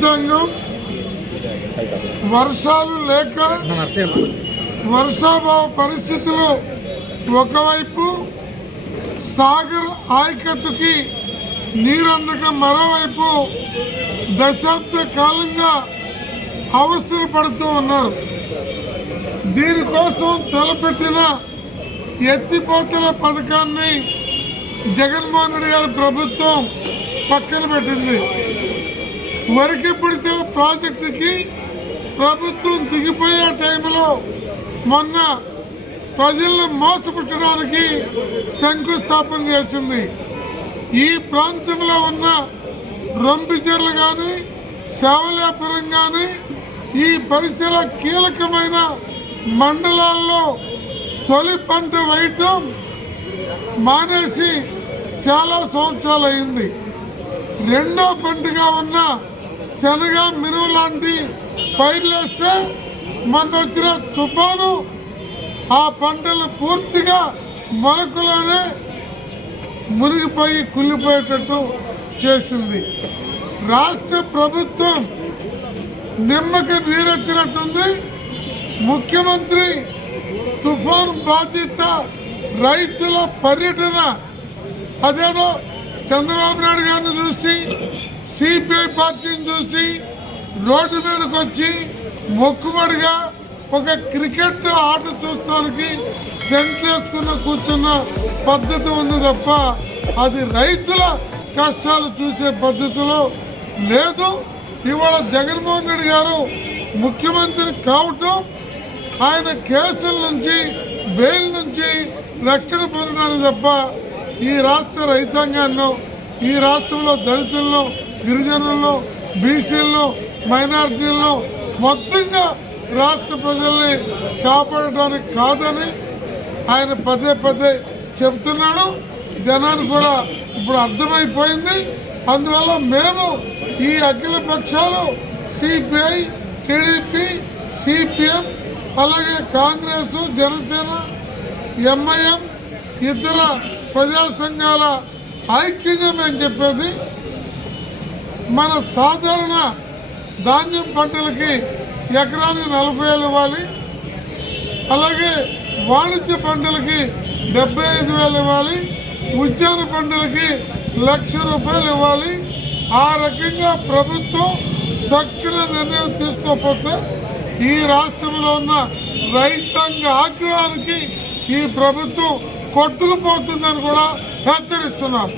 రైతాంగం వర్షాలు లేక వర్షాభావ పరిస్థితులు ఒకవైపు సాగర్ ఆయకట్టుకి నీరందక మరోవైపు దశాబ్ద కాలంగా అవస్థలు పడుతూ ఉన్నారు. దీనికోసం తలపెట్టిన ఎత్తిపోతల పథకాన్ని జగన్మోహన్ రెడ్డి గారి ప్రభుత్వం పక్కన పెట్టింది. వరికి పిడిసిన ప్రాజెక్టుకి ప్రభుత్వం దిగిపోయే టైంలో మొన్న ప్రజలను మోసపుట్టడానికి శంకుస్థాపన చేసింది. ఈ ప్రాంతంలో ఉన్న రొంపిచెర్లు కానీ శావలాపురం కానీ ఈ పరిసర కీలకమైన మండలాల్లో తొలి పంట వేయటం మానేసి చాలా సంవత్సరాలు అయింది. రెండో పంటగా ఉన్న శనగ మినుము లాంటి పైర్లేస్తే మొన్న వచ్చిన తుఫాను ఆ పంటలు పూర్తిగా మొలకలోనే మునిగిపోయి కుళ్ళిపోయేటట్టు చేసింది. రాష్ట్ర ప్రభుత్వం నిమ్మకి నీరెత్తినట్టుంది. ముఖ్యమంత్రి తుఫాను బాధిత రైతుల పర్యటన అదేదో చంద్రబాబు నాయుడు గారిని చూసి సిపిఐ పార్టీని చూసి రోడ్డు మీదకి వచ్చి మొక్కుబడిగా ఒక క్రికెట్ ఆట చూస్తానికి టెంట్లు వేసుకున్న కూర్చున్న పద్ధతి ఉంది తప్ప అది రైతుల కష్టాలు చూసే పద్ధతిలో లేదు. ఇవాళ జగన్మోహన్ రెడ్డి గారు ముఖ్యమంత్రి కావటం ఆయన కేసుల నుంచి బెయిల్ నుంచి రక్షణ పొందడానికి తప్ప ఈ రాష్ట్ర రైతాంగాల్లో ఈ రాష్ట్రంలో దళితుల్లో గిరిజనుల్లో బీసీల్లో మైనారిటీల్లో మొత్తంగా రాష్ట్ర ప్రజల్ని కాపాడటానికి కాదని ఆయన పదే పదే చెబుతున్నాడు. జనానికి కూడా ఇప్పుడు అర్థమైపోయింది. అందువల్ల మేము ఈ అఖిల పక్షాలు సిపిఐ టీడీపీ సిపిఎం అలాగే కాంగ్రెస్ జనసేన ఎంఐఎం ఇతర ప్రజా సంఘాల ఐక్యంగా మేము చెప్పేది మన సాధారణ ధాన్యం పంటలకి ఎకరానికి 40,000 ఇవ్వాలి. అలాగే వాణిజ్య పంటలకి 75,000 ఇవ్వాలి. ఉద్యాన పంటలకి ₹1,00,000 ఇవ్వాలి. ఆ రకంగా ప్రభుత్వం తక్షణ నిర్ణయం తీసుకోకపోతే ఈ రాష్ట్రంలో ఉన్న రైతాంగ ఆగ్రహానికి ఈ ప్రభుత్వం కొట్టుకుపోతుందని కూడా హెచ్చరిస్తున్నాం.